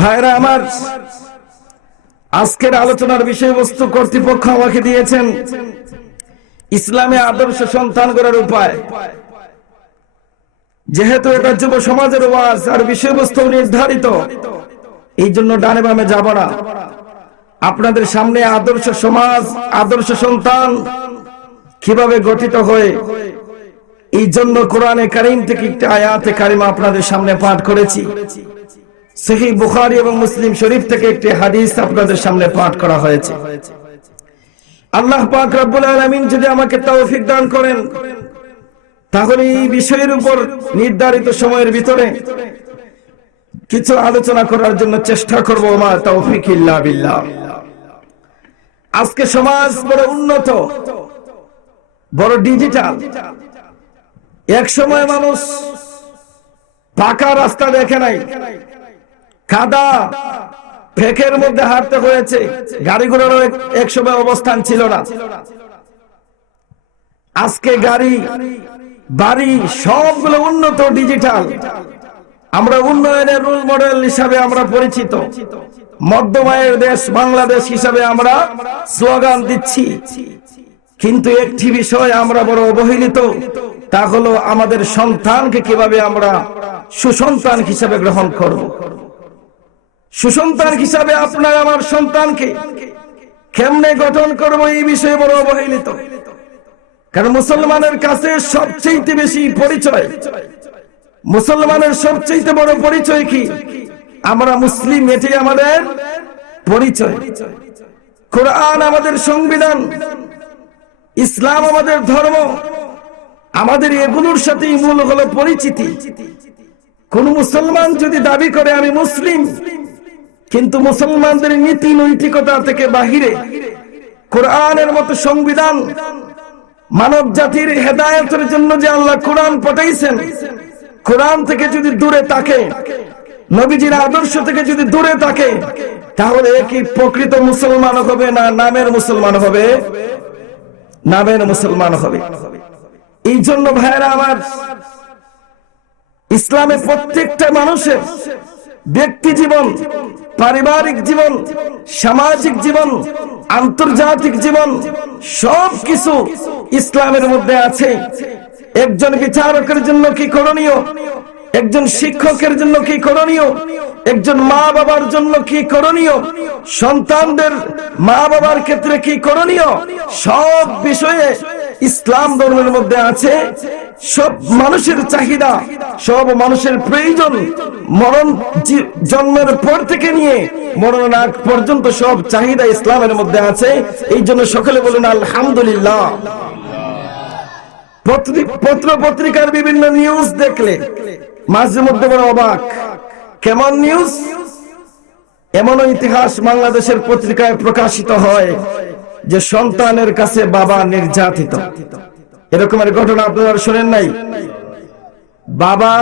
ভাইরা আমার, আজকের আলোচনার বিষয়বস্তু কর্তৃপক্ষ আমাকে দিয়েছেন ইসলামে আদর্শ সন্তান গড়ার উপায়। যেহেতু এটা যুব সমাজের ওয়াজ আর বিষয়বস্তু নির্ধারিত, এই জন্য ডানে বামে যাব না। আপনাদের সামনে আদর্শ সমাজ, আদর্শ সন্তান কিভাবে গঠিত হয়, এই জন্য কোরআনে কারীম থেকে একটি আয়াতে কারিমা আপনাদের সামনে পাঠ করেছি। সহিহ বুখারী এবং মুসলিম শরীফ থেকে একটি হাদিস আপনাদের সামনে পাঠ করা হয়েছে। আল্লাহ পাক রব্বুল আলামিন যদি আমাকে তৌফিক দান করেন, তাহলে এই বিষয়ের উপর নির্ধারিত সময়ের ভিতরে কিছু আলোচনা করার জন্য চেষ্টা করব। মা তৌফিক ইল্লা বিল্লাহ। আজকে সমাজ বড় উন্নত, বড় ডিজিটাল। এক সময় মানুষ পাকা রাস্তা দেখে নাই, কাদা ফেকের মধ্যে হাঁটতে হয়েছে, গাড়ি ঘোড়ারও এক সময় অবস্থান ছিল না। আজকে গাড়ি বাড়ি সবগুলো উন্নত, ডিজিটাল। আমরা উন্নয়নের রোল মডেল হিসাবে আমরা পরিচিত। মধ্যমায়ের দেশ বাংলাদেশ হিসাবে আমরা স্লোগান দিচ্ছি, কিন্তু একটি বিষয় আমরা বড় অবহেলিত, তা হলো আমাদের সন্তানকে কিভাবে আমরা সুসন্তান হিসাবে গ্রহণ করব। সুসন্তান হিসাবে আপনার আমার সন্তানকে কেমনে গঠন করব, এই বিষয়ে বড় অবহেলিত। কারণ মুসলমানের কাছে সবচেয়ে বেশি পরিচয়, মুসলমানের সবচেয়ে বড় পরিচয় কি? আমরা মুসলিম, এটি আমাদের পরিচয়। কোরআন আমাদের সংবিধান, ইসলাম আমাদের ধর্ম, আমাদের এগুলোর সাথে মূল হলো পরিচিতি। কোন মুসলমান যদি দাবি করে আমি মুসলিম, কিন্তু মুসলমানদের নীতি নৈতিকতা থেকে বাহিরে কোরআনের মতো সংবিধান, মানব জাতির হেদায়েতের জন্য যে আল্লাহ কোরআন পাঠাইছেন, কোরআন থেকে যদি দূরে থাকে, নবীজির আদর্শ থেকে যদি দূরে থাকে, তাহলে কি প্রকৃত মুসলমান হবে না নামের মুসলমান হবে? নামের মুসলমান হবে। এই জন্য ভাইরা আমার, ইসলামে প্রত্যেকটা মানুষের ব্যক্তি জীবন, পারিবারিক জীবন, সামাজিক জীবন, আন্তর্জাতিক জীবন সবকিছু ইসলামের মধ্যে আছে। একজন বিচারকের জন্য কি করণীয়, একজন শিক্ষকের জন্য কি করণীয়, একজন মা বাবার জন্য কি করণীয়, সন্তানদের মা বাবার ক্ষেত্রে কি করণীয়, সব বিষয়ে ইসলাম ধর্মের মধ্যে আছে। সব মানুষের চাহিদা, সব মানুষের প্রয়োজন, মরণ জন্মের পর থেকে নিয়ে মরণ আগ পর্যন্ত সব চাহিদা ইসলামের মধ্যে আছে। এই জন্য সকলে বলেন আলহামদুলিল্লাহ। পত্র পত্রিকার বিভিন্ন নিউজ দেখলে মাঝে মধ্যে বড় অবাক। কেমন নিউজ? এমনও ইতিহাস বাংলাদেশের পত্রিকায় প্রকাশিত হয় যে সন্তানের কাছে বাবা নির্যাতিত। এরকমের ঘটনা আপনারা শোনেন নাই? বাবা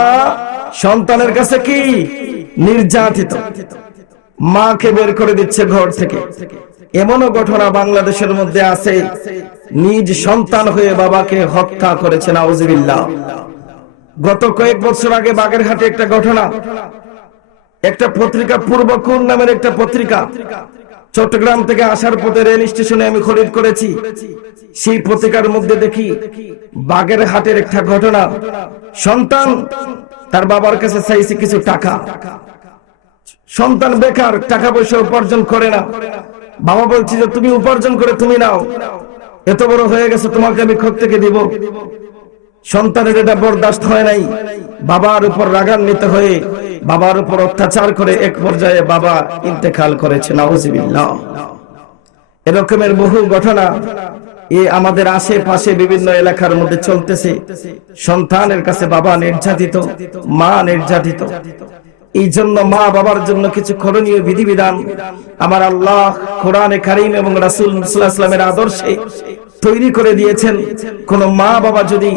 সন্তানের কাছে কি নির্যাতিত, মাকে বের করে দিচ্ছে ঘর থেকে। এমনও ঘটনা বাংলাদেশের মধ্যে আছে, নিজ সন্তান হয়ে বাবাকে হত্যা করেছে, নাউজুবিল্লাহ। গত কয়েক বছর আগে বাগেরহাটে একটা ঘটনা, একটা পত্রিকা, পূর্বকুণ নামের একটা পত্রিকা, চট্টগ্রাম থেকে আসার পথে রেল স্টেশনে আমি খরিদ করেছি। সেই পত্রিকার মধ্যে দেখি বাগেরহাটের একটা ঘটনা। সন্তান তার বাবার কাছে চাইছে কিছু টাকা। সন্তান বেকার, টাকা পয়সা উপার্জন করে না। বাবা বলছে যে তুমি উপার্জন করে তুমি নাও, এত বড় হয়ে গেছে, তোমাকে আমি থেকে দিব। সন্তানের এটা বরদাস্ত হয় নাই, বাবার উপর রাগান্বিত হয়ে বাবার উপর অত্যাচার করে এক পর্যায়ে বাবা ইন্তেকাল করেছে, নাউজুবিল্লাহ। এরকমের বহু ঘটনা আমাদের আশেপাশে বিভিন্ন এলাকার মধ্যে চলতেছে। সন্তানের কাছে বাবা নির্যাতিত, মা নির্যাতিত। এই জন্য মা বাবার জন্য কিছু করণীয় বিধিবিধান আমার আল্লাহ কোরআনে কারীম এবং রাসূল সাল্লাল্লাহু আলাইহি ওয়াসাল্লামের আদর্শে তৈরি করে দিয়েছেন। কোন মা বাবা যদি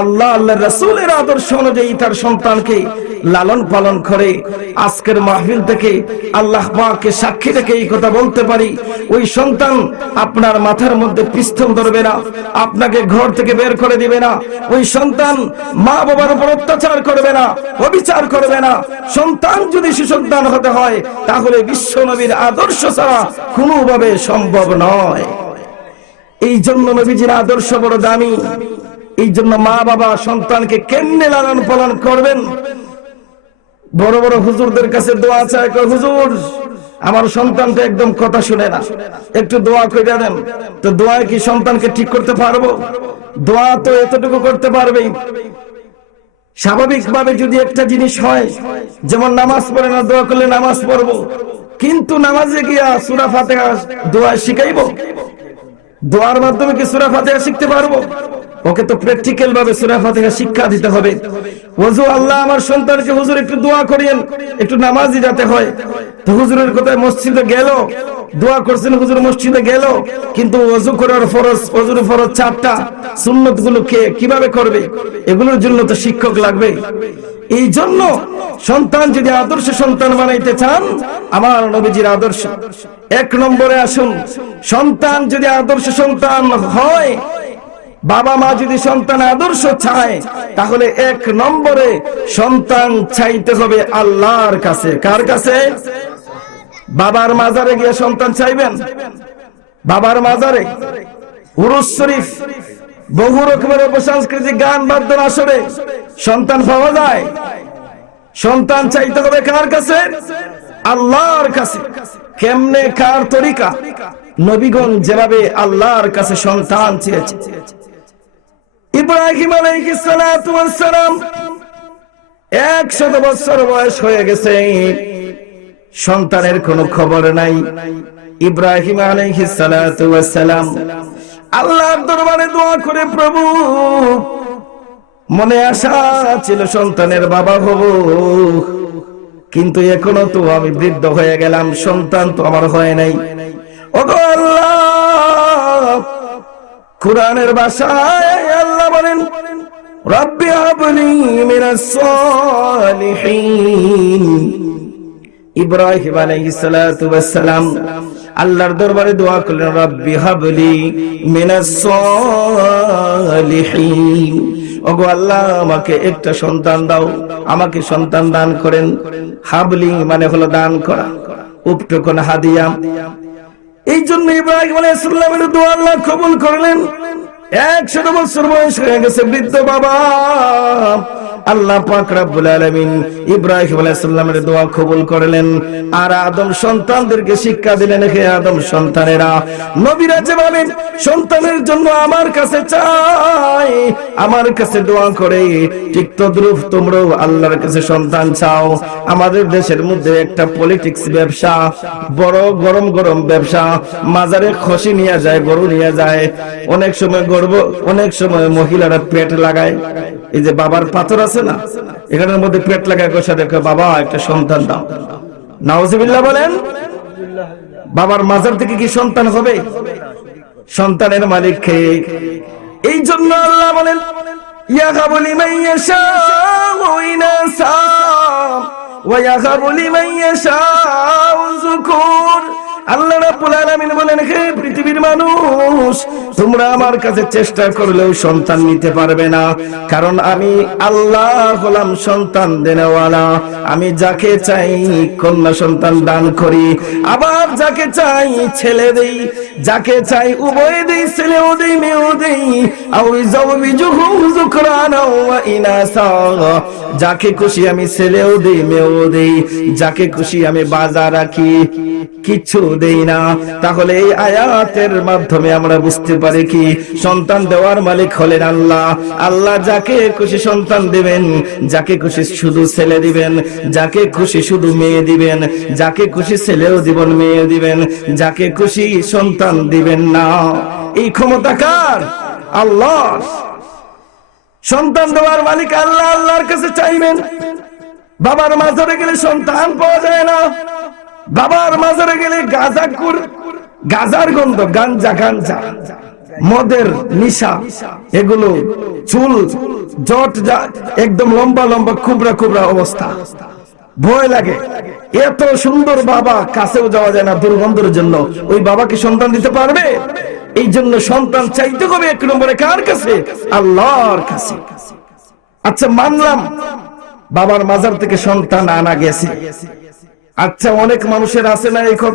আল্লাহ আল্লাহর রাসূলের আদর্শ অনুযায়ী তার সন্তানকে লালন পালন করে। আজকের মাহফিল থেকে আল্লাহ পাককে সাক্ষী রেখে এই কথা বলতে পারি, ওই সন্তান আপনার মাথার মধ্যে পিস্তল ধরবে না, আপনাকে ঘর থেকে বের করে দিবে না। ওই সন্তান মা বাবার উপর অত্যাচার করবে না, অবিচার করবে না। সন্তান যদি সুসন্তান হতে হয় তাহলে বিশ্ব নবীর আদর্শ ছাড়া কোনোভাবে সম্ভব নয়। এই জন্য নবীজির আদর্শ বড় দামি। এই জন্য মা বাবা সন্তানকে কেমনে লালন পালন করবেন, বড় বড় হুজুরদের কাছে দোয়া চায়, হুজুর আমার সন্তানটা একদম কথা শুনে না, একটু দোয়া করে দেন। তো দোয়ায় কি সন্তানকে ঠিক করতে পারবো? দোয়া তো এতটুকু করতে পারবেই। স্বাভাবিকভাবে যদি একটা জিনিস হয়, যেমন নামাজ পড়ে না, দোয়া করলে নামাজ পড়বো, কিন্তু নামাজে গিয়া সূরা ফাতিহা দোয়া শিখাইবো? দোয়ার মাধ্যমে কি সূরা ফাতিহা শিখতে পারবো? ওকে তো প্র্যাকটিক্যাল ভাবে সূরা ফাতিহা শিক্ষা দিতে হবে। ওযু আল্লাহ আমার সন্তানকে হুজুর একটু দোয়া করিয়েন, একটু নামাজি যাতে হয়। তো হুজুরের কথায় মসজিদে গেল, দোয়া করছেন, হুজুর মসজিদে গেল, কিন্তু ওযু করার ফরজ, ওযুর ফরজ 4টা, সুন্নত গুলো কিভাবে করবে? এগুলোর জন্য তো শিক্ষক লাগবে। এই জন্য সন্তান যদি আদর্শ সন্তান বানাইতে চান, আমার নবীজির আদর্শ 1 নম্বরে আসুন। সন্তান যদি আদর্শ সন্তান হয়, বাবা মা যদি সন্তান আদর্শ চায়, তাহলে 1 নম্বরে সন্তান চাইতে হবে আল্লাহর কাছে। কার কাছে? বাবার মাজারে গিয়ে সন্তান চাইবেন? বাবার মাজারে, উরুস শরীফ, বহু রকমের উপসাংস্কৃতিক গান বাদ্যর আসরে সন্তান পাওয়া যায়। সন্তান চাইতে হবে কার কাছে? আল্লাহর কাছে। কেমনে, কার তরিকা? নবীগণ যেভাবে আল্লাহর কাছে সন্তান চেয়েছে। ইব্রাহিম আলাইহিস সালাতু ওয়াস সালাম 100 বছর বয়স হয়ে গেছে, সন্তানের কোনো খবর নাই। ইব্রাহিম আলাইহিস সালাতু ওয়াস সালাম আল্লাহর দরবারে দোয়া করে, প্রভু মনে আশা ছিল সন্তানের বাবা হব, কিন্তু এখনো তো আমি বৃদ্ধ হয়ে গেলাম, সন্তান তো আমার হয় নাই। ওগো আল্লাহ, কুরআনের ভাষায় আল্লাহ বলেন, রাব্বি হাবলি মিনাস সালিহিন। ইব্রাহিম আলাইহিস সালাতু ওয়াস সালাম আল্লাহর দরবারে দোয়া করলেন, রাব্বি হাবলি মিনাস সালিহিন। ওগো আল্লাহ, আমাকে একটা সন্তান দাও, আমাকে সন্তান দান করেন। হাবলি মানে হলো দান করা, উপটকন হাদিয়া। এই জন্য ইব্রাহিম আলাইহিস সালামের দোয়া আল্লাহ কবুল করলেন। 100 বছর বয়স হয়ে গেছে, বৃদ্ধ বাবা। আল্লাহ পাক রব্বুল আলামিন ইব্রাহিম আলাইহিস সালামের দোয়া কবুল করলেন। আর আদম সন্তানদেরকে শিক্ষা দিলেন, হে আদম সন্তানেরা, নবীরা যেভাবে সন্তানের জন্য আমার কাছে চাই, আমার কাছে দোয়া করে, ঠিক তদ্রূপ তোমরাও আল্লাহর কাছে সন্তান চাও। আমাদের দেশের মধ্যে একটা পলিটিক্স ব্যবসা, বড় গরম গরম ব্যবসা, মাজারে খসি নিয়ে যায়, গরু নিয়ে যায়, অনেক সময় গর্ব, অনেক সময় মহিলারা পেট লাগায়। এই যে বাবার পাথর আছে না, এখানের মধ্যে পেট লাগায়, গোসা দেখো বাবা একটা সন্তান দাও। নাউজুবিল্লাহ বলেন। বাবার মাজার থেকে কি সন্তান হবে? সন্তানের মালিক কে? এই জন্য আল্লাহ বলেন, ইয়াহাবু লিমান ইয়াশাউ ইনাসা ওয়া ইয়াহাবু লিমান ইয়াশাউ যুকুর। আল্লাহ রাব্বুল আলামিন বলেন, হে পৃথিবীর মানুষ, তোমরা আমার কাছে চেষ্টা করলেও সন্তান নিতে পারবে না, কারণ আমি আল্লাহ হলাম সন্তান দেনেওয়ালা। আমি যাকে চাই কন্যা সন্তান দান করি, আবার যাকে চাই ছেলে দেই, যাকে চাই উভয় দেই, ছেলেও দেই মেয়েও দেই। আও যাওবিজুহু যুকরানা ওয়া ইনাসা, যাকে খুশি আমি ছেলেও দেই মেয়েও দেই, যাকে খুশি আমি বাজা রাখি, কিছু দেই না। তাহলে এই আয়াতের মাধ্যমে আমরা বুঝতে পারি কি, সন্তান দেওয়ার মালিক হলেন আল্লাহ। আল্লাহ যাকে খুশি সন্তান দিবেন, যাকে খুশি শুধু ছেলে দিবেন, যাকে খুশি শুধু মেয়ে দিবেন, যাকে খুশি ছেলেও দিবেন মেয়ে দিবেন, যাকে খুশি সন্তান দিবেন না। এই ক্ষমতা কার? আল্লাহ। সন্তান দেওয়ার মালিক আল্লাহ, আল্লাহর কাছে চাইবেন। বাবার মাজারে গেলে সন্তান পাওয়া যায় না, বাবার মাজারে গেলে গাজার গন্ধ, গাঞ্জা গাঞ্জা, মদের নিশা, এগুলো চুল জট একদম লম্বা লম্বা কুবরা কুবরা অবস্থা, ভয় লাগে। এত সুন্দর বাবা, কাছেও যাওয়া যায় না দুর্গন্ধের জন্য। ওই বাবাকে সন্তান দিতে পারবে? এই জন্য সন্তান চাইতে হবে এক নম্বরে কার কাছে? আল্লাহর কাছে। আচ্ছা মানলাম বাবার মাজার থেকে সন্তান আনা গেছে। আচ্ছা অনেক মানুষের আছে না এখন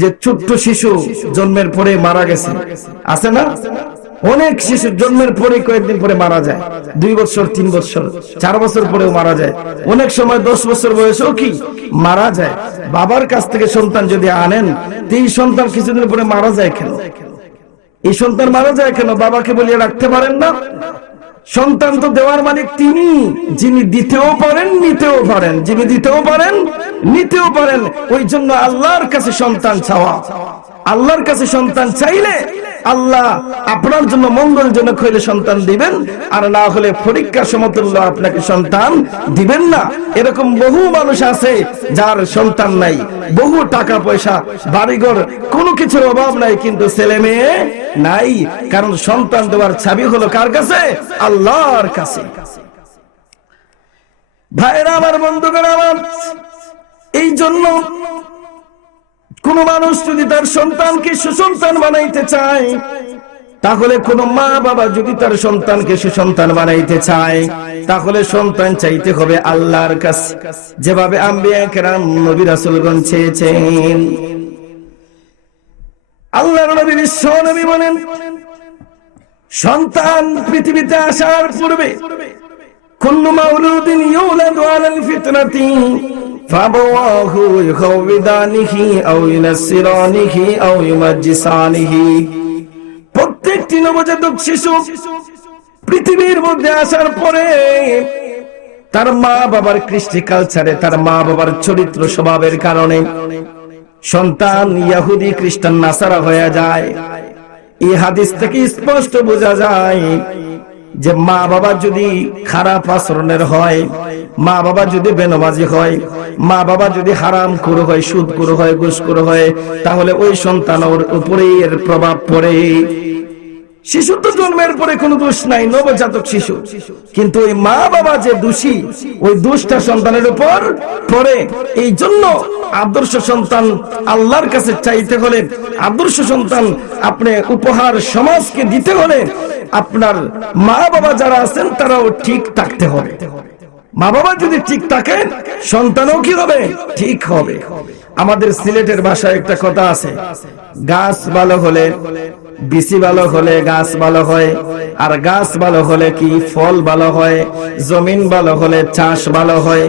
যে ছোট্ট শিশু জন্মের পরে মারা গেছে, আছে না? অনেক শিশু জন্মের পরে কয়েকদিন পরে মারা যায়, 2 বছর 3 বছর 4 বছর পরেও মারা যায়, অনেক সময় 10 বছর বয়সেও কি মারা যায়। বাবার কাছ থেকে সন্তান যদি আনেন, এই সন্তান কিছুদিন পরে মারা যায় কেন? এই সন্তান মারা যায় কেন? বাবাকে বলিয়ে রাখতে পারেন না? সন্তান তো দেওয়ার মালিক তিনি, যিনি দিতেও পারেন নিতেও পারেন, যিনি দিতেও পারেন নিতেও পারেন। ওই জন্য আল্লাহর কাছে সন্তান চাওয়া, আল্লাহর কাছে সন্তান চাইলে আল্লাহ আপনার জন্য মঙ্গলজনক হইলে সন্তান দিবেন, আর না হলে পরীক্ষা সমতুল্য আপনাকে সন্তান দিবেন না। এরকম বহু মানুষ আছে যার সন্তান নাই, বহু টাকা পয়সা বাড়িঘর কোনো কিছুর অভাব নাই, কিন্তু ছেলে মেয়ে নাই। কারণ সন্তান দেওয়ার চাবি হলো কার কাছে? আল্লাহর কাছে। ভাইরা আমার, বন্ধুগণ আমার, এই জন্য কোন মানুষ যদি তার সন্তানকে সুসন্তান বানাইতে চায়, তাহলে কোন মা বাবা যদি তার সন্তানকে সুসন্তান বানাইতে চায়, তাহলে সন্তান চাইতে হবে আল্লাহর কাছে, যেভাবে আম্বিয়া কেরাম নবী রাসূলগণ চেয়েছেন। আল্লাহর নবী বিশ্ব নবী বলেন, সন্তান পৃথিবীতে আসার পূর্বে কুল্লু মাউলুদিন ইউলাদু আলাল ফিতরাতি ফাবাওয়াহু ইউহাউদানিহি আও ইউনাসসিরানিহি আও ইউমাজ্জিসানিহি। প্রত্যেকটি নবজাতক শিশু পৃথিবীর মধ্যে আসার পরে তার মা বাবার কৃষ্টি কালচারে, তার মা বাবার চরিত্র স্বভাবের কারণে সন্তান ইহুদি খ্রিস্টান নাসারা হয়ে যায়। এই হাদিস থেকে স্পষ্ট বোঝা যায় যে মা বাবা যদি খারাপ আচরণের হয়, মা বাবা যদি বেনমাজি হয়, মা বাবা যদি হারামখোর হয়, সুদখোর হয়, ঘুষখোর হয়, তাহলে ওই সন্তানের উপরে এর প্রভাব পড়ে। শিশু তো জন্মের পরে কোনো দোষ নাই, নবজাতক শিশু, কিন্তু ওই মা বাবা যে দোষী, ওই দোষটা সন্তানের উপর পড়ে। এই জন্য আদর্শ সন্তান আল্লাহর কাছে চাইতে হলে, আদর্শ সন্তান আপনি উপহার সমাজকে দিতে হলে, আপনার মা বাবা যারা আছেন তারাও ঠিক থাকতে হবে। মা বাবা যদি ঠিক থাকেন, সন্তানও কি হবে? ঠিক হবে। আমাদের সিলেটের ভাষায় একটা কথা আছে, গাছ ভালো হলে, বিচি ভালো হলে গাছ ভালো হয়, আর গাছ ভালো হলে কি ফল ভালো হয়, জমিন ভালো হলে চাষ ভালো হয়,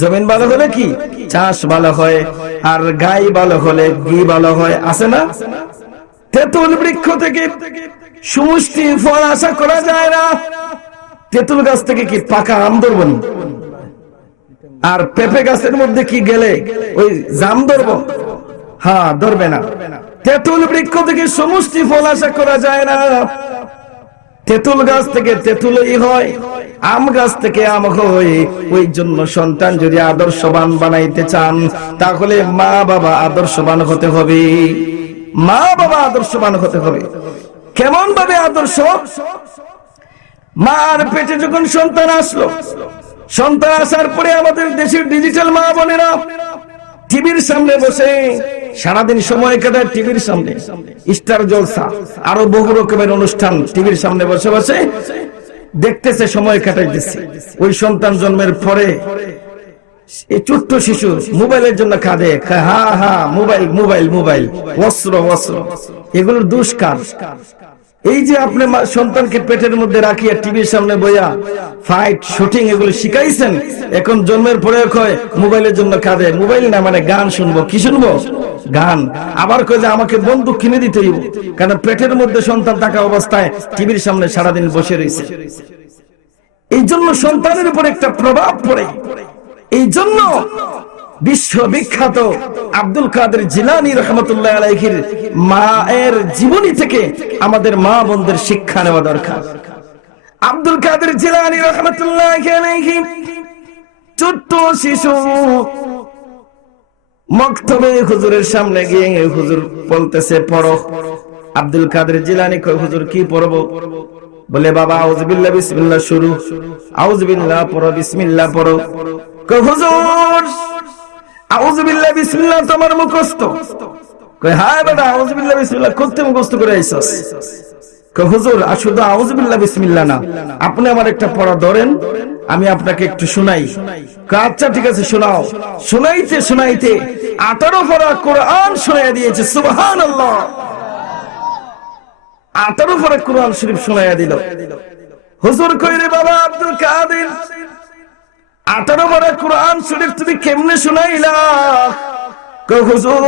জমিন ভালো হলে কি চাষ ভালো হয়, আর গাই ভালো হলে ঘি ভালো হয়, আছে না? তেঁতুল বৃক্ষ থেকে সমষ্টি ফল আশা করা যায় না। তেঁতুল গাছ থেকে কি পাকা আম ধরবো? আর পেঁপে গাছের মধ্যে কি গেলে ওই জাম ধরবো? হ্যাঁ, ধরবে না। তেঁতুল বৃক্ষ থেকে সমষ্টি ফল আশা করা যায় না। তেঁতুল গাছ থেকে তেঁতুলই হয়, আম গাছ থেকে আম হয়। ওই জন্য সন্তান যদি আদর্শবান বানাইতে চান, তাহলে মা বাবা আদর্শবান হতে হবে। মা বাবা আদর্শবান হতে হবে। কেমন ভাবে আদর্শ? মার পেটে যখন সন্তান আসলো, সন্তান আসার পরে আমাদের দেশের ডিজিটাল মা বোনেরা টিভির সামনে বসে সারাদিন সময় কাটায়, টিভির সামনে স্টার জলসা আরো বহু রকমের অনুষ্ঠান টিভির সামনে বসে বসে দেখতেছে, সময় কাটাইতেছে। ওই সন্তান জন্মের পরে এই ছোট্ট শিশু মোবাইলের জন্য কাঁদে, হা হা মোবাইল মোবাইল মোবাইল, অস্ত্র অস্ত্র। এগুলোর দুষ্কার। এই যে আপনি সন্তানকে পেটের মধ্যে রাখিয়া টিভির সামনে বইয়া ফাইট শুটিং এগুলো শিখাইছেন, এখন জন্মের পরে কয় মোবাইলের জন্য কাঁদে। মোবাইল না মানে গান শুনবো। কি শুনবো? গান। আবার কয় যে আমাকে বন্দুক কিনে দিতে হইব, কারণ পেটের মধ্যে সন্তান থাকা অবস্থায় টিভির সামনে সারাদিন বসে রয়েছে। এই জন্য সন্তানের উপর একটা প্রভাব পড়ে। এই জন্য বিশ্ববিখ্যাত আব্দুল কাদের জিলানী রহমতুল্লাহ আলাইহির মায়ের জীবনী থেকে আমাদের মা বোনদের শিক্ষা নেওয়া দরকার। আব্দুল কাদের জিলানী রহমতুল্লাহ আলাইহি ছোট্ট শিশু মক্তবে হুজুরের সামনে গিয়ে হুজুর বলতেছে পড়ো, আব্দুল কাদের জিলানী কয় হুজুর কি পড়ব? বলে বাবা আউযুবিল্লাহ বিসমিল্লাহ শুরু, আউযুবিল্লাহ পড়ো, বিসমিল্লাহ পড়ো। কয় হুজুর আউযুবিল্লাহ বিসমিল্লাহ তোমার মুখস্থ? কয় হ্যাঁ বেটা, আউযুবিল্লাহ বিসমিল্লাহ করতে মুখস্থ করে আইছস। কয় হুজুর শুধু আউযুবিল্লাহ বিসমিল্লাহ না, আপনি আমার একটা পড়া ধরেন, আমি আপনাকে একটু শোনাই। আচ্ছা ঠিক আছে শোনাও। শোনাইতে শোনাইতে 18 পারা কোরআন শোনাইয়া দিয়েছে। সুবহানাল্লাহ, 18 পারা কোরআন শরীফ শোনাইয়া দিল। হুজুর কই রে বাবা আব্দুল কাদের, 18 পারা কোরআন শরীফ তুমি কেমনে শোনাইলা? কই হুজুর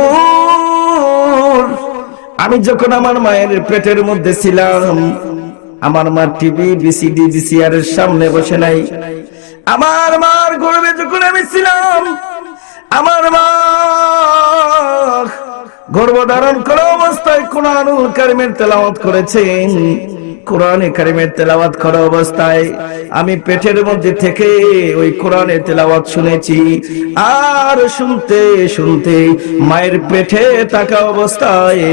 আমি যখন আমার মায়ের পেটের মধ্যে ছিলাম, আমার মা টিভি বিসিডি ভিসিআর এর সামনে বসে নাই। আমার মার গর্ভে যখন আমি ছিলাম, আমার মা গর্ভধারণ করা অবস্থায় কোরআনুল কারীমের তেলাওয়াত করেছেন। কোরআনে কারীমের তেলাওয়াত করা অবস্থায় আমি পেটের মধ্যে থেকে ওই কোরআনের তেলাওয়াত শুনেছি। আর শুনতে শুনতে মায়ের পেটে থাকা অবস্থায়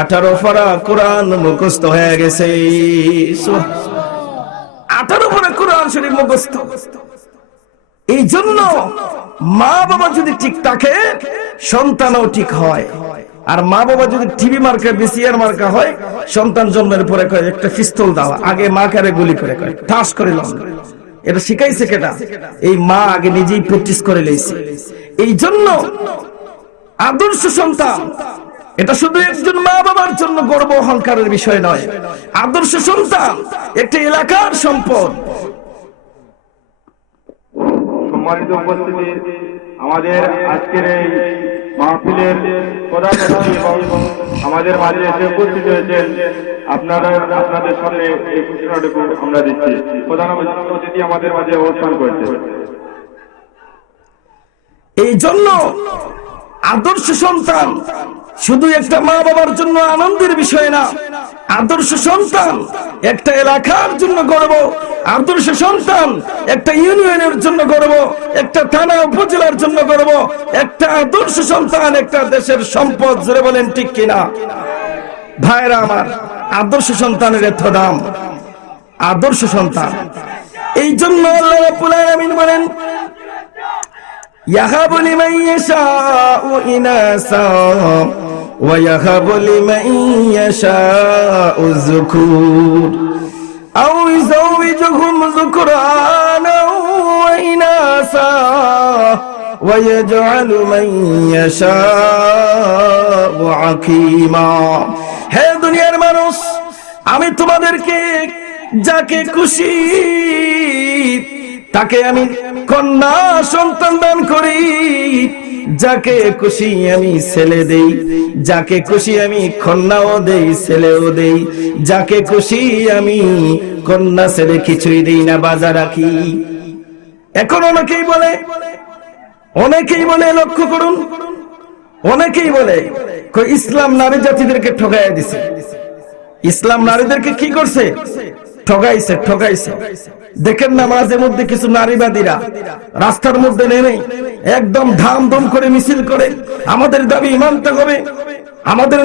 18 পারা কোরআন মুখস্থ হয়ে গেছে। 18 পারা কোরআন শরীফ মুখস্থ। এই জন্য মা বাবা যদি ঠিক থাকে, সন্তানও ঠিক হয়। আর মা বাবা যদি টিভি মার্কা বিসিআর মার্কা হয়, সন্তান জন্মের পরে কয় একটা পিস্তল দাও, আগে মা কারে গুলি করে কয় ঠাস করে লন। এটা শিখাইছে কেটা? এই মা আগে নিজেই প্র্যাকটিস করে লইছে। এই জন্য আদর্শ সন্তান এটা শুধু একজন মা বাবার জন্য গর্ব অহংকারের বিষয় নয়। আদর্শ সন্তান একটা এলাকার সম্পদ। সম্মানিত উপস্থিতি, আমাদের আজকের এই মাহফিলের প্রধান অতিথি এবং আমাদের মাঝে এসে উপস্থিত হয়েছেন, আপনাদের সামনে এই ঘোষণাটুকু আমরা দিচ্ছি। প্রধান অতিথি আমাদের মাঝে অবস্থান করছে। এই জন্য আদর্শ সন্তান শুধু একটা মা বাবার জন্য আনন্দের বিষয় না, আদর্শ সন্তান একটা এলাকার জন্য গর্ব, আদর্শ সন্তান একটা ইউনিয়নের জন্য গর্ব, একটা থানা উপজেলার জন্য গর্ব। একটা আদর্শ সন্তান একটা দেশের সম্পদ। জোরে বলেন ঠিক কিনা ভাইরা আমার? আদর্শ সন্তানের এত দাম, আদর্শ সন্তান। এই জন্য আল্লাহ রাব্বুল আলামিন বলেন يهب لمن يشاء إناثا ويهب لمن يشاء الذكور أو يزوجهم ذكرانا وإناثا ويجعل من يشاء عقيما। হে দুনিয়ার মানুষ, আমি তোমাদেরকে যাকে খুশি তাকে আমি কন্যা সন্তান দান করি, যাকে খুশি আমি ছেলে দেই, যাকে খুশি আমি কন্যাও দেই ছেলেও দেই, যাকে খুশি আমি কন্যা ছেলে কিছুই দেই না, বাজা রাখি। এখন অনেকেই বলে লক্ষ্য করুন, অনেকেই বলে ইসলাম নারী জাতিদেরকে ঠকাইয়া দিছে। ইসলাম নারীদেরকে কি করছে? ঠকাইছে। দেখেন না মাঝে মধ্যে কিছু নারীবাদীরা রাস্তার মধ্যে নেমে একদম ধামধুম করে মিছিল করে, আমাদের দাবি মানতে হবে, আমাদের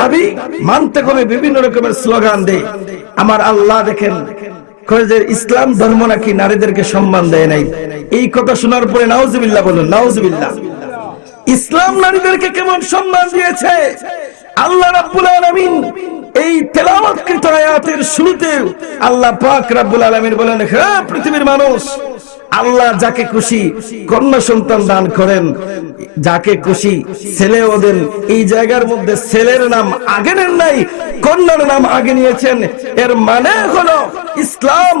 দাবি মানতে হবে, বিভিন্ন রকমের স্লোগান দেয়। আমার আল্লাহ দেখেন কয় যে ইসলাম ধর্ম নাকি নারীদেরকে সম্মান দেয় নাই। এই কথা শোনার পরে নাউজুবিল্লাহ বলুন, নাউজুবিল্লাহ। ইসলাম নারীদেরকে কেমন সম্মান দিয়েছে? আল্লাহ রাব্বুল আলামিন এই তেলাওয়াতকৃত আয়াতের শুরুতে আল্লাহ পাক রাব্বুল আলামিন বলেন, হে পৃথিবীর মানুষ, আল্লাহ যাকে খুশি কন্যা সন্তান দান করেন, যাকে খুশি ছেলেও দেন। এই জায়গার মধ্যে ছেলের নাম আগে নেন নাই, কন্যার নাম আগে নিয়েছেন। এর মানে হলো ইসলাম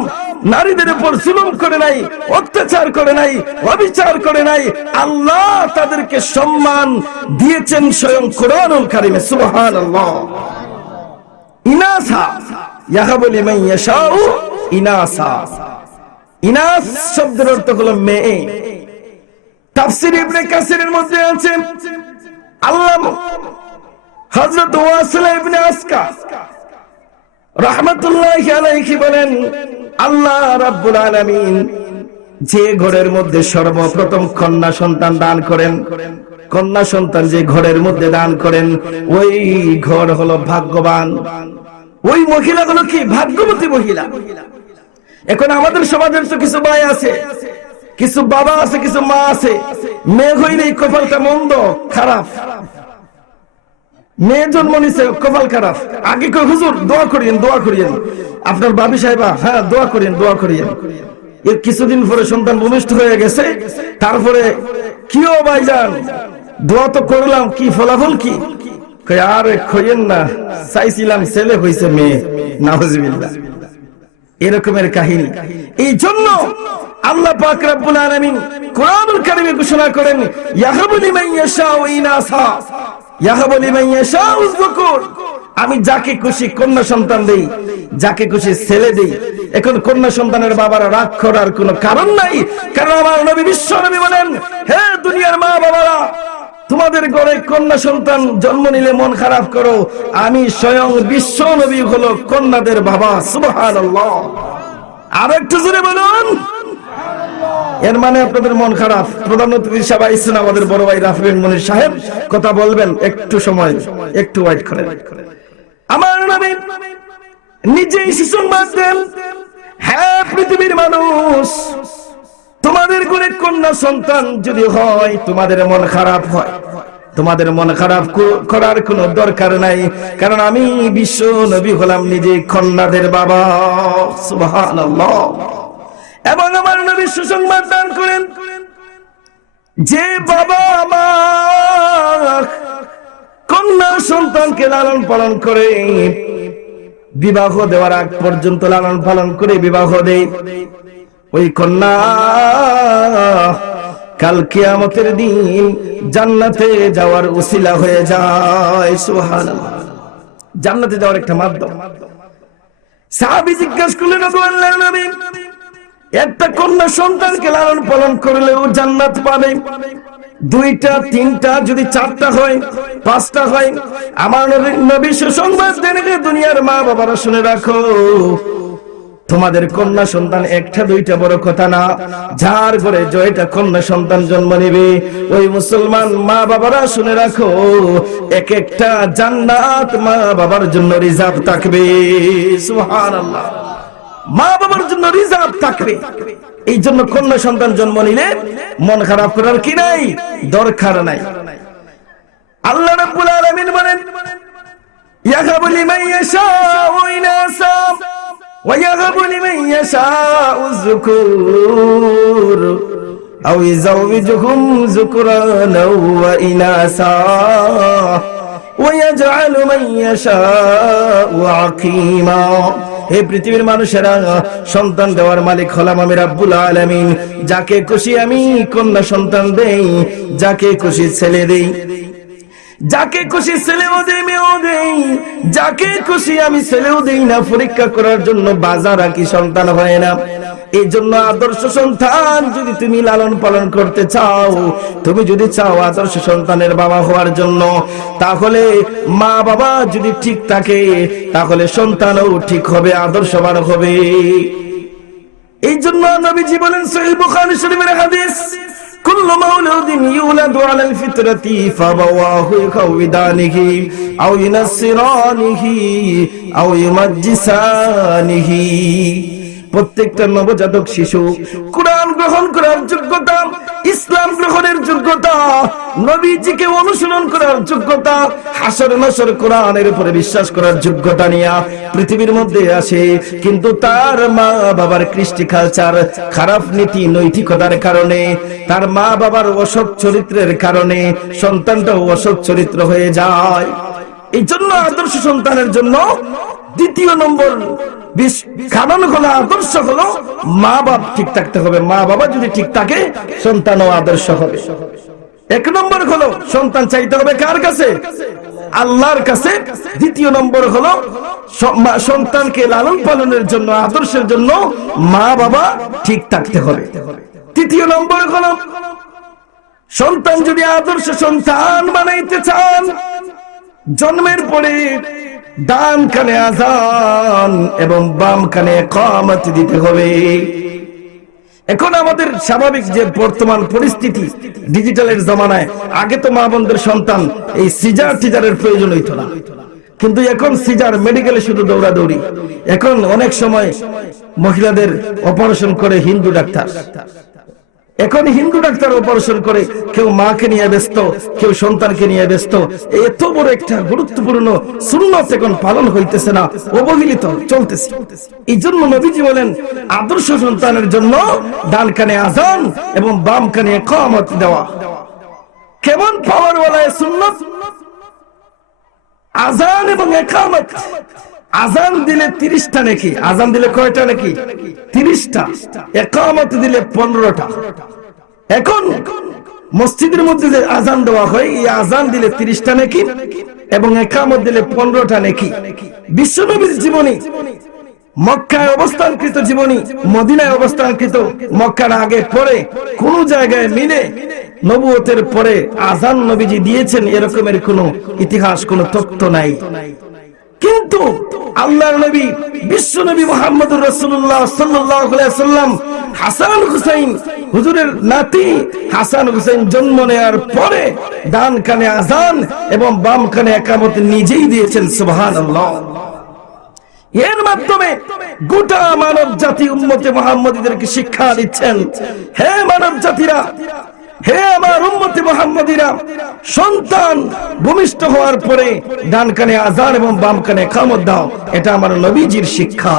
নারীদের উপর জুলুম করে নাই, অত্যাচার করে নাই, অবিচার করে নাই। আল্লাহ তাদেরকে সম্মান দিয়েছেন স্বয়ং কোরআনুল কারীমে। সুবহানাল্লাহ। ইনাসা ইয়াহাবু লিমান ইয়াশাউ ইনাসা। ইনাস শব্দের অর্থ হলো মেয়ে। তাফসীর ইবনে কাসিরের মধ্যে আছে আল্লাহ হযরত ওয়াসিলা ইবনে আসকা রাহমাতুল্লাহি আলাইহি বলেন, আল্লাহ রাব্বুল আলামিন যে ঘরের মধ্যে সর্বপ্রথম কন্যা সন্তান দান করেন, কন্যা সন্তান যে ঘরের মধ্যে দান করেন ওই ঘর হলো ভাগ্যবান, ওই মহিলা হলো কি ভাগ্যবতী মহিলা। এখন আমাদের সমাজের তো কিছু ভাই আছে, কিছু বাবা আছে, কিছু মা আছে, মেয়ে হইলেই কপালটা মন্দ খারাপ, মেয়ে জন্ম নিছে কপাল খারাপ, আগে কই হুজুর দোয়া করিয়েন দোয়া করিয়েন, আপনার বাবি সাহেবা হ্যাঁ দোয়া করিয়েন দোয়া করিয়েন। এর কিছুদিন পরে সন্তান ভূমিষ্ঠ হয়ে গেছে, তারপরে কিও ভাইজান দোয়া তো করলাম, কি ফলাফল কি? আরে কইয়েন না, চাইছিলাম ছেলে হইছে মেয়ে, নাউজুবিল্লাহ। এরকমের কাহিনী। এই জন্য আল্লাহ পাক রব্বুল আলামিন কোরআনুল কারীমে ঘোষণা করেন ইয়াহাবু লিমান ইয়াশাউ ইনাসা ইয়াহাবু লিমান ইয়াশাউ যুকুর, আমি যাকে খুশি কন্যা সন্তান দেই, যাকে খুশি ছেলে দেই। এখন কন্যা সন্তানের বাবারা রাগ করার কোনো কারণ নাই, কারণ আমার নবী বিশ্ব নবী বলেন, হে দুনিয়ার মা বাবারা, তোমাদের ঘরে কন্যা সন্তান জন্ম নিলে মন খারাপ করো, আমি স্বয়ং বিশ্ব নবী হলো কন্যাদের বাবা। সুবহানাল্লাহ। আর একটু জোরে বলুন। এর মানে আপনাদের মন খারাপ। প্রধানমন্ত্রী সাহেব আইছেন, আমাদের বড় ভাই রাফি বিন মনির সাহেব কথা বলবেন, একটু সময় একটু ওয়েট করেন। আমার নবী নিজেই সুসংবাদ দেন, হ্যাঁ পৃথিবীর মানুষ, তোমাদের ঘরে কন্যা সন্তান যদি হয় তোমাদের মন খারাপ হয়, তোমাদের মন খারাপ করার কোনো দরকার নাই, কারণ আমি বিশ্ব নবী হলাম নিজে কন্যাদের বাবা। সুবহানাল্লাহ। এবং আমার নবী সুসংবাদ দান করেন, যে বাবা আমার কন্যা সন্তানকে লালন পালন করে, বিবাহ দেওয়ার আগ পর্যন্ত লালন পালন করে বিবাহ দেয়, ওই কন্যা কাল কিয়ামতের দিন জান্নাতে যাওয়ার উসিলা হয়ে যায়। সুবহানাল্লাহ। জান্নাতে যাওয়ার একটা মাধ্যম। সাহাবী জিজ্ঞাসা করলেন, ওগো আল্লাহর নবী, একটা কন্যা সন্তানকে লালন পালন করলেও জান্নাত পাবে, দুইটা তিনটা যদি চারটা হয় পাঁচটা হয়? আমার নবী সুসংবাদ দেন, দুনিয়ার মা বাবারা শুনে রাখো, তোমাদের কন্যা সন্তান একটা দুইটা বড় কথা না, যার ঘরে জয়টা কন্যা সন্তান জন্ম নেবে ওই মুসলমান মা বাবারা শুনে রাখো, এক একটা জান্নাত মা বাবার জন্য রিজার্ভ থাকবে। সুবহানাল্লাহ। মা বাবার জন্য রিজার্ভ থাকবে। এই জন্য কন্যা সন্তান জন্ম নিলে মন খারাপ করার কি নাই, দরকার নাই। আল্লাহ রাব্বুল আলামিন বলেন, ইয়াহাবু লিমান ইয়াশাউ ইনাসা ওয়া ইয়াহাবু লিমান ইয়াশাউ যুকুর আও ইযাওযুহুম যুকরানা ওয়া ইনাসা ওয়া ইয়াজআলু মান ইয়াশাউ আকীমা। হে পৃথিবীর মানুষেরা, সন্তান দেওয়ার মালিক হলাম আমি রাব্বুল আলামিন। যাকে খুশি আমি কন্যা সন্তান দেই, যাকে খুশি ছেলে দেই, যাকে খুশি ছেলেও দেই মেয়েও দেই, যাকে খুশি আমি ছেলেও দেই না, পরীক্ষা করার জন্য বাজার রাখি, সন্তান হয় না। এই জন্য আদর্শ সন্তান যদি তুমি লালন পালন করতে চাও, তুমি যদি চাও আদর্শ সন্তানের বাবা হওয়ার জন্য, তাহলে মা বাবা যদি ঠিক থাকে তাহলে সন্তানও ঠিক হবে, আদর্শবান হবে। এই জন্য নবীজি বলেন, সহিহ বুখারী শরীফের হাদিস, কুল্লু মাউলুদিন ইউলাদু আলাল ফিতরাতি ফাবাওয়াহু ইয়াউদানিহি আও ইউনাসসিরানিহি আও ইউমাজ্জিসানিহি। প্রত্যেকটা নবজাতক শিশু কুরআন গ্রহণ করার যোগ্যতা, ইসলাম গ্রহণের যোগ্যতা, নবীজিকে অনুসরণ করার যোগ্যতা, হাসর নাসর কোরআনের উপরে বিশ্বাস করার যোগ্যতা নিয়ে পৃথিবীর মধ্যে আসে। কিন্তু তার মা বাবার কৃষ্টি কালচার, খারাপ নীতি নৈতিকতার কারণে, তার মা বাবার অসৎ চরিত্রের কারণে সন্তানটাও অসৎ চরিত্র হয়ে যায়। এই জন্য আদর্শ সন্তানের জন্য দ্বিতীয় নম্বর কারণ হলো, আদর্শ হলো মা বাবা ঠিক থাকতে হবে। মা বাবা যদি ঠিক থাকে সন্তানও আদর্শ হবে। এক নম্বর হলো সন্তান চাইতে হবে কার কাছে? আল্লাহর কাছে। দ্বিতীয় নম্বর হলো সন্তানকে লালন পালনের জন্য, আদর্শের জন্য মা বাবা ঠিক থাকতে হবে। তৃতীয় নম্বর হলো সন্তান যদি আদর্শ সন্তান বানাইতে চান, জন্মের পরে ডান কানে আযান এবং বাম কানে ইকামত দিতে হবে। এখন আমাদের স্বাভাবিক যে বর্তমান পরিস্থিতি ডিজিটালের জমানায়, আগে তো মা বোনদের সন্তান এই সিজার টিজারের প্রয়োজন হইতো না, কিন্তু এখন সিজার মেডিকেলে শুধু দৌড়াদৌড়ি। এখন অনেক সময় মহিলাদের অপারেশন করে হিন্দু ডাক্তার, এখন হিন্দু ডাক্তার অপারেশন করে, কেউ মাকে নিয়ে ব্যস্ত, কেউ সন্তানকে নিয়ে ব্যস্ত। এত বড় একটা গুরুত্বপূর্ণ সুন্নাত এখন পালন হইতেছে না, অবহেলিত চলতেছে। এই জন্য নবীজি বলেন, আদর্শ সন্তানের জন্য ডান কানে আজান এবং বাম কানে ইকামত দেওয়া। কেমন পাওয়ারওয়ালা এই সুন্নাত! আজান এবং ইকামত। আজান দিলে 30টা নাকি, আজান দিলে কয়টা নাকি? 30টা। ইকামত দিলে 15টা। এখন মসজিদের মধ্যে যে আজান দেওয়া হয়, এই আজান দিলে 30টা নাকি এবং ইকামত দিলে 15টা নাকি। বিশ্বনবীর জীবনী, মক্কায় অবস্থানকৃত জীবনী, মদিনায় অবস্থানকৃত, মক্কার আগে পরে কোন জায়গায় মিলে নবুয়তের পরে আজান নবীজি দিয়েছেন এরকমের কোন ইতিহাস, কোন তথ্য নাই। কিন্তু আল্লাহর নবী বিশ্ব নবী মুহাম্মদুর রাসূলুল্লাহ সাল্লাল্লাহু আলাইহি ওয়াসাল্লাম হাসান হুসাইন, হুজুরের নাতি হাসান হুসাইন জন্ম নেওয়ার পরে ডান কানে আজান এবং বাম কানে ইকামত নিজেই দিয়েছেন। সুবহানাল্লাহ। এর মাধ্যমে গোটা মানব জাতি উম্মতে মুহাম্মদীদেরকে শিক্ষা দিচ্ছেন, হে মানব জাতিরা, হে আমার উম্মতে মুহাম্মদীরা, সন্তান ভূমিষ্ঠ হওয়ার পরে ডান কানে আজান এবং বাম কানে ইকামত দাও। এটা আমার নবীজির শিক্ষা।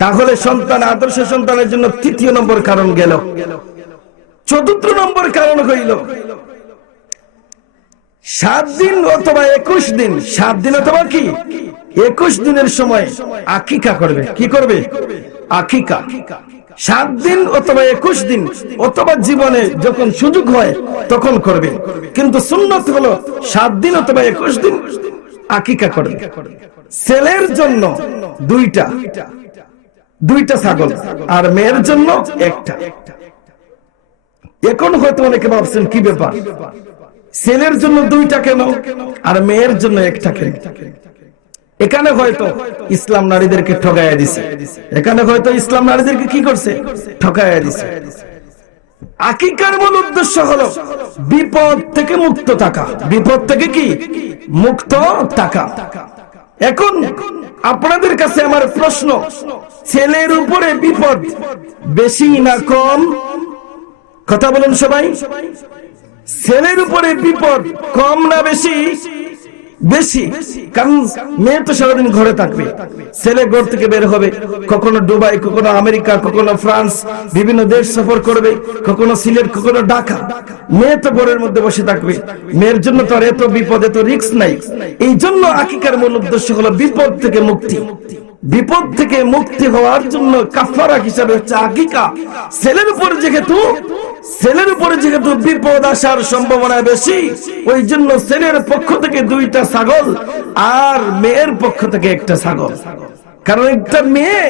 তাহলে সন্তান, আদর্শ সন্তানের জন্য 3য় নম্বর কারণ গেল। 4র্থ নম্বর কারণ হইল 7 দিন অথবা 21 দিন, 7 দিন অথবা কি 21 দিনের সময় আকিকা করবে। কি করবে? আকিকা। 7 দিন অথবা 21 দিন অথবা জীবনে যখন সুযোগ হয় তখন করবে, কিন্তু সুন্নাত হলো 7 দিন অথবা 21 দিন আকিকা করবে। ছেলের জন্য 2টা ছাগল আর মেয়ের জন্য 1টা। এখন হয়তো অনেকে ভাবছেন কি ব্যাপার, ছেলের জন্য 2টা কেন আর মেয়ের জন্য 1টা কেন? এখানে হয়তো ইসলাম নারীদেরকে ঠকাইয়া দিছে, এখানে হয়তো ইসলাম নারীদেরকে কি করছে? ঠকাইয়া দিছে। আকিকার মূল উদ্দেশ্য হলো বিপদ থেকে মুক্ত থাকা। বিপদ থেকে কি মুক্ত থাকা। এখন আপনাদের কাছে আমার প্রশ্ন, ছেলের উপরে বিপদ বেশি না কম? কথা বলুন সবাই। ছেলের উপরে বিপদ কম না বেশি? বেশি। কারণ মেয়ে তো সারাদিন ঘরে থাকবে, ছেলে ঘর থেকে বের হবে, কখনো দুবাই, কখনো আমেরিকা, কখনো ফ্রান্স, বিভিন্ন দেশ সফর করবে, কখনো সিলেট, কখনো ঢাকা। মেয়ে তো ঘরের মধ্যে বসে থাকবে, মেয়ের জন্য তো আর এত বিপদ, এত রিস্ক নাই। এই জন্য আকিকার মূল উদ্দেশ্য হলো বিপদ থেকে মুক্তি। বিপদ থেকে মুক্তি হওয়ার জন্য কাফারা হিসাবে হচ্ছে আকিকা। ছেলের উপরে যেহেতু বিপদ আসার সম্ভাবনা বেশি, ওই জন্য ছেলের পক্ষ থেকে 2টা ছাগল আর মেয়ের পক্ষ থেকে 1টা ছাগল। কারণ একটা মেয়ে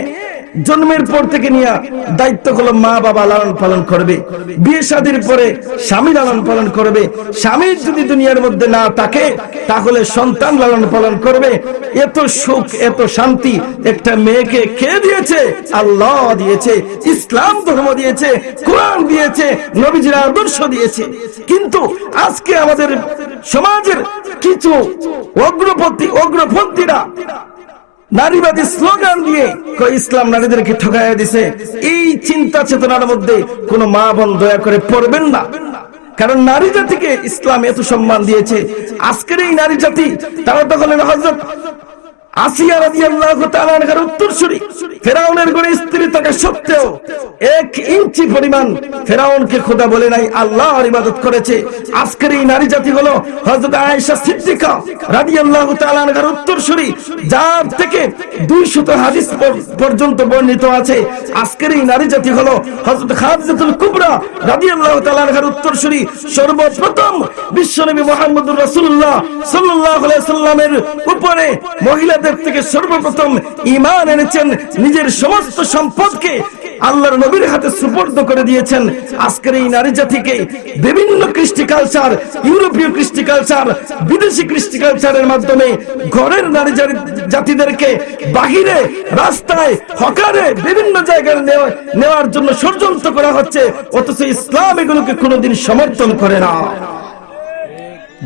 জন্মের পর থেকে নিয়ে দায়িত্ব হলো মা বাবা লালন পালন করবে, বিয়ে শাদীর পরে স্বামী লালন পালন করবে। স্বামী যদি দুনিয়ার মধ্যে না থাকে তাহলে সন্তান লালন পালন করবে। এত সুখ, এত শান্তি একটা মেয়েকে কে দিয়েছে? আল্লাহ দিয়েছে, ইসলাম ধর্ম দিয়েছে, কোরআন দিয়েছে, নবীজির আদর্শ দিয়েছে। কিন্তু আজকে আমাদের সমাজের কিছু অগ্রপন্থীরা নারীবাদী স্লোগান দিয়ে ইসলাম নারীদেরকে ঠকাইয়া দিছে। এই চিন্তা চেতনার মধ্যে কোন মা বোন দয়া করে পড়বেন না। কারণ নারী জাতিকে ইসলাম এত সম্মান দিয়েছে। আজকের এই নারী জাতি, তারা তো হলেন হযরত আসিয়া রাদিয়াল্লাহু তাআলা আনহার উত্তরসূরি। ফেরাউনের ঘরে স্ত্রী থাকা সত্ত্বেও 1 ইঞ্চি পরিমাণ ফেরাউনকে খোদা বলে নাই, আল্লাহর ইবাদত করেছে। আজকের এই নারী জাতি হলো হযরত আয়েশা সিদ্দিকা রাদিয়াল্লাহু তাআলা আনহার উত্তরসূরি, যার থেকে 200 হাদিস পর্যন্ত বর্ণিত আছে। আজকের এই নারী জাতি হলো হযরত খাদিজাতুল কুবরা রাদিয়াল্লাহু তাআলা আনহার উত্তরসূরি। সর্বপ্রথম বিশ্বনবী মুহাম্মদুর রাসূলুল্লাহ সাল্লাল্লাহু আলাইহি ওয়াসাল্লামের উপরে মহিলা থেকে সর্বপ্রথম ঈমান এনেছেন, নিজের সমস্ত সম্পদকে আল্লাহর নবীর হাতে সুপর্দ করে দিয়েছেন। আজকের এই নারী জাতিকে বিভিন্ন কৃষ্টি কালচার, ইউরোপীয় কৃষ্টি কালচার, বিদেশি কৃষ্টি কালচারের মাধ্যমে ঘরের নারী জাতিদেরকে বাহিরে, রাস্তায়, হকারে বিভিন্ন জায়গায় নেওয়ার জন্য ষড়যন্ত্র করা হচ্ছে, অথচ ইসলাম এগুলোকে কোনোদিন সমর্থন করে না।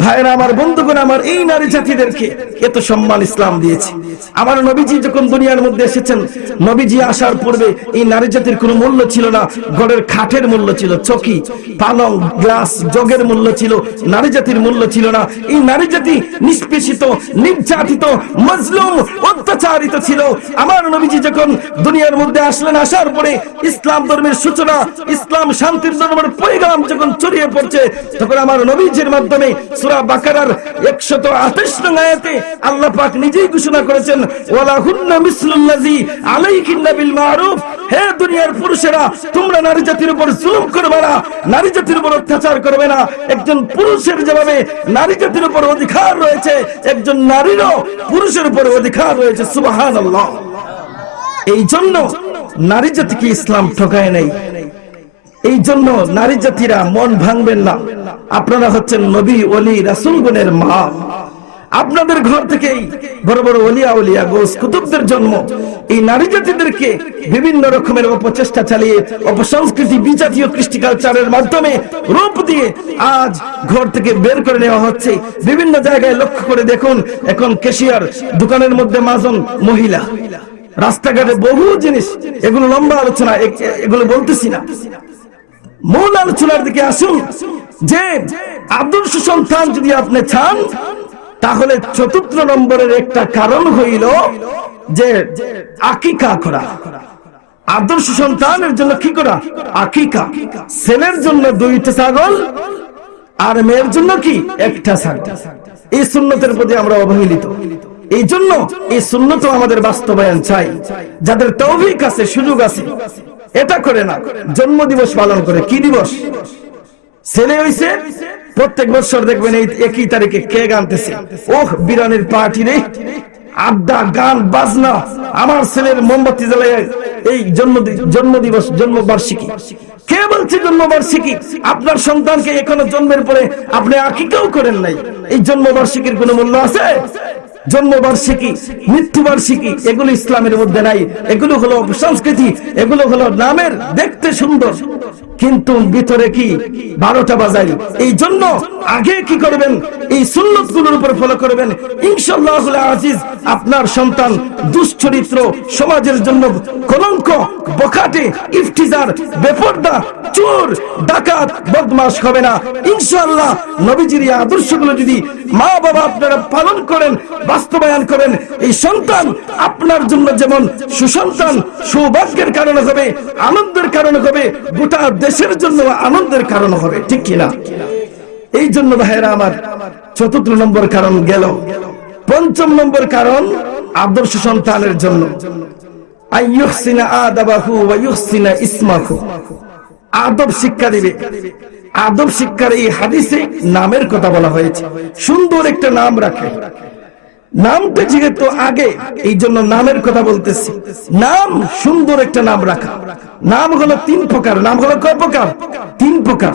ভাইরা আমার, বন্ধুগণ আমার, এই নারী জাতিদেরকে এত সম্মান ইসলাম দিয়েছে। আমার নবীজি যখন দুনিয়ার মধ্যে এসেছেন, নবীজি আসার পূর্বে এই নারী জাতির কোনো মূল্য ছিল না। ঘরের খাটের মূল্য ছিল, চকি, পালং, গ্লাস, জগের মূল্য ছিল, নারী জাতির মূল্য ছিল না। এই নারী জাতি নিষ্পেষিত, নির্যাতিত, মজলুম, অত্যাচারিত ছিল। আমার নবীজি যখন দুনিয়ার মধ্যে আসলেন, আসার পরে ইসলাম ধর্মের সূচনা, ইসলাম শান্তির ধর্মের পয়গাম যখন ছড়িয়ে পড়ছে, তখন আমার নবীজির মাধ্যমে সূরা বাকারার 128 নং আয়াতে আল্লাহ পাক নিজেই ঘোষণা করেছেন, ওয়ালা হুন্না মিসলুল্লাযী আলাইহিন্না বিল মারুফ। হে দুনিয়ার পুরুষেরা, তোমরা নারী জাতির উপর জুলুম করবে না, নারী জাতির উপর অত্যাচার করবে না। একজন পুরুষের যেভাবে নারী জাতির উপর অধিকার রয়েছে, একজন নারীরও পুরুষের উপর অধিকার রয়েছে। সুবহানাল্লাহ। এই জন্য নারী জাতিকে ইসলাম ঠকায় নাই। এই জন্য নারী জাতিরা মন ভাঙবেন না। আপনারা হচ্ছেন নবী, ওলি, রাসূলগণের মা। আপনাদের ঘর থেকেই বড় বড় ওলিয়া উলিয়া, গোস, কুতুবদের জন্ম। এই নারী জাতিদেরকে বিভিন্ন রকমের অপচেষ্টা চালিয়ে, অপসংস্কৃতি, বিজাতীয় কৃষ্টি কালচারের মাধ্যমে রূপ দিয়ে আজ ঘর থেকে বের করে নেওয়া হচ্ছে। বিভিন্ন জায়গায় লক্ষ্য করে দেখুন, এখন ক্যাশিয়ার, দোকানের মধ্যে মাজন মহিলা, রাস্তাঘাটে বহু জিনিস। এগুলো লম্বা আলোচনা, এগুলো বলতেছি না। মূল আলোচনার দিকে আসুন, যে আদর্শ সন্তান যদি আপনি চান, তাহলে ৪র্থ নম্বরের একটা কারণ হইল যে আকিকা করা। আদর্শ সন্তানের জন্য কি করা? আকিকা। ছেলের জন্য 2টা ছাগল, আর মেয়ের জন্য কি? 1টা ছাগল। এই সুন্নতের প্রতি আমরা অবহেলিত। এই জন্য এই সুন্নত আমাদের বাস্তবায়ন চাই। যাদের তৌফিক আছে, সুযোগ আছে, এটা করে না, জন্ম দিবস পালন করে। কি দিবস? ছেলে হইছে, প্রত্যেক বছর দেখবেন এই 1 তারিখে কেক আনতেছে। ওহ, বিরানির পার্টি রে, আড্ডা, গান, বাজনা। আমার ছেলের মোমবাতি জ্বালায় এই জন্ম দিবস, জন্মবার্ষিকী। কে বলছে জন্মবার্ষিকী? আপনার সন্তানকে এখনো জন্মের পরে আপনি আকিকাও করেন নাই। এই জন্মবার্ষিকীর কোনো মূল্য আছে? জন্মবার্ষিকী, মৃত্যুবার্ষিকী, এগুলো ইসলামের মধ্যে নাই। এগুলো হলো সংস্কৃতি, এগুলো হলো নামের, দেখতে সুন্দর, কিন্তু ভিতরে কি 12টা বাজাই। এই জন্য আগে কি করবেন? এই সুন্নতগুলোর উপর ফলো করবেন। ইনশাআল্লাহুল আজিজ আপনার সন্তান দুশ্চরিত্র, সমাজের জন্য কলঙ্ক, বখাটে, ইফতিজার, বেপরদা, চোর, ডাকাত, বদমাশ হবে না ইনশাআল্লাহ। নবীজির এই আদর্শগুলো যদি মা বাবা আপনারা পালন করেন, বাস্তবায়ন করেন, এই সন্তান আপনার জন্য যেমন সুসন্তান, সৌভাগ্যের কারণ হবে, আনন্দের কারণ হবে, গোটা দেশের জন্য আনন্দের কারণ হবে। ঠিক কিনা? এই জন্য ভাইয়েরা আমার, ৪র্থ নম্বর কারণ গেল। ৫ম নম্বর কারণ আদর্শ সন্তানের জন্য, আইয়ুহসিনা আদাবাহু ওয়া ইউহসিনা ইসমাহু। আদব শিক্ষা দিবে। আদব শিক্ষার এই হাদিসে নামের কথা বলা হয়েছে। সুন্দর একটা নাম রাখে। নামটা যেহেতু আগে, এই জন্য নামের কথা বলতেছি। নাম, সুন্দর একটা নাম রাখা। নাম হলো 3 প্রকার। নাম হলো কয় প্রকার? 3 প্রকার।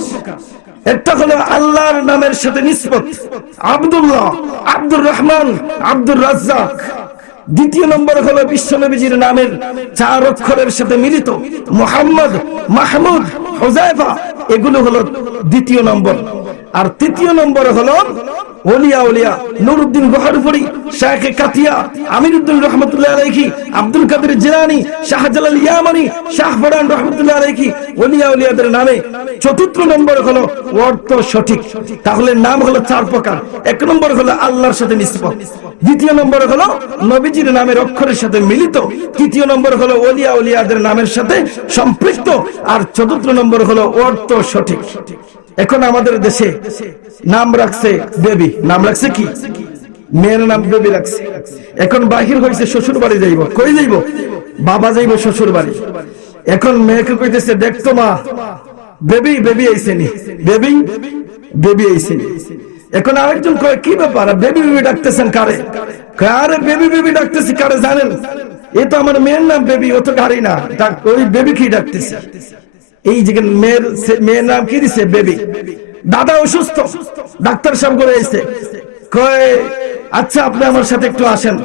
একটা হলো আল্লাহর নামের সাথে নিসবত, আব্দুল্লাহ, আব্দুর রহমান, আব্দুর রাজ্জাক। ২য় নম্বর হলো বিশ্বনবীজির নামের 4 অক্ষরের সাথে মিলিত, মুহাম্মদ, মাহমুদ, হুযায়ফা। এগুলো হলো 2য় নম্বর। আর 3য় নম্বর হলো ওলিয়া উলিয়া, নুরউদ্দিন গোহরপুরি, শায়েখে কাতিয়া, আমিরউদ্দিন রহমাতুল্লাহ আলাইহি, আব্দুল কাদের জিলানী, শাহজালাল ইয়ামানি, শাহফরান রহমাতুল্লাহ আলাইহি। ওলিয়া উলিয়াদের নামে ৪র্থ নম্বর হলো অর্থ সঠিক। তাহলে নাম হলো 4 প্রকার। 1 নম্বর হলো আল্লাহর সাথে নিসবত, 2য় নম্বর হলো নবীজির নামের অক্ষরের সাথে মিলিত, 3য় নম্বর হলো ওলিয়া উলিয়াদের নামের সাথে সম্পৃক্ত, আর ৪র্থ নম্বর হলো অর্থ সঠিক। এখন আমাদের দেশে নাম রাখছে বেবি। নাম রাখছে কি? মেয়ের নাম বেবি রাখছে। এখন বাহির হয়েছে, শ্বশুর বাড়ি যাইব। কই যাইব? বাবা যাইব শ্বশুর বাড়ি। এখন মেয়েকে কইতেছে, দেখতো মা, বেবি বেবি আইছেনি, বেবি বেবি আইছেনি। এখন আরেকজন কয়, কি ব্যাপার, বেবি বেবি ডাকতেছেন কারে? আরে বেবি বেবি ডাকতেছি কারে জানেন? এ তো আমার মেয়ের নাম বেবি, ও তো গাড়ি না, ওই বেবি কি ডাকতেছে? এই যে মেয়ের নাম কি দিছে? বেবি। দাদা অসুস্থ, ডাক্তার সাহেব করে এসে কয় আচ্ছা আপনি আমার সাথে একটু আসেন,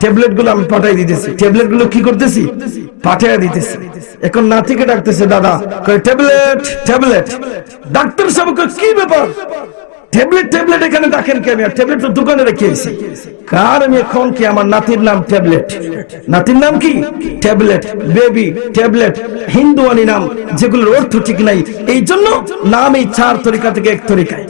ট্যাবলেট গুলো আমি পাঠাই দিতেছি। ট্যাবলেট গুলো কি করতেছি? পাঠিয়ে দিতেছি। এখন নাতিকে ডাকতেছে দাদা, কয় ট্যাবলেট ট্যাবলেট। ডাক্তার সাহেব কয় কি ব্যাপার, ট্যাবলেট ট্যাবলেট এখানে ডাকেন কেন? ট্যাবলেট তো দোকানে রেখে এসেছি। কার আমি এখন কি, আমার নাতির নাম ট্যাবলেট। নাতির নাম কি? ট্যাবলেট, বেবি, ট্যাবলেট, হিন্দুয়ানি নাম যেগুলোর অর্থ ঠিক নাই, এই জন্য নাম এই 4 তরিকা থেকে 1 তরিকায়।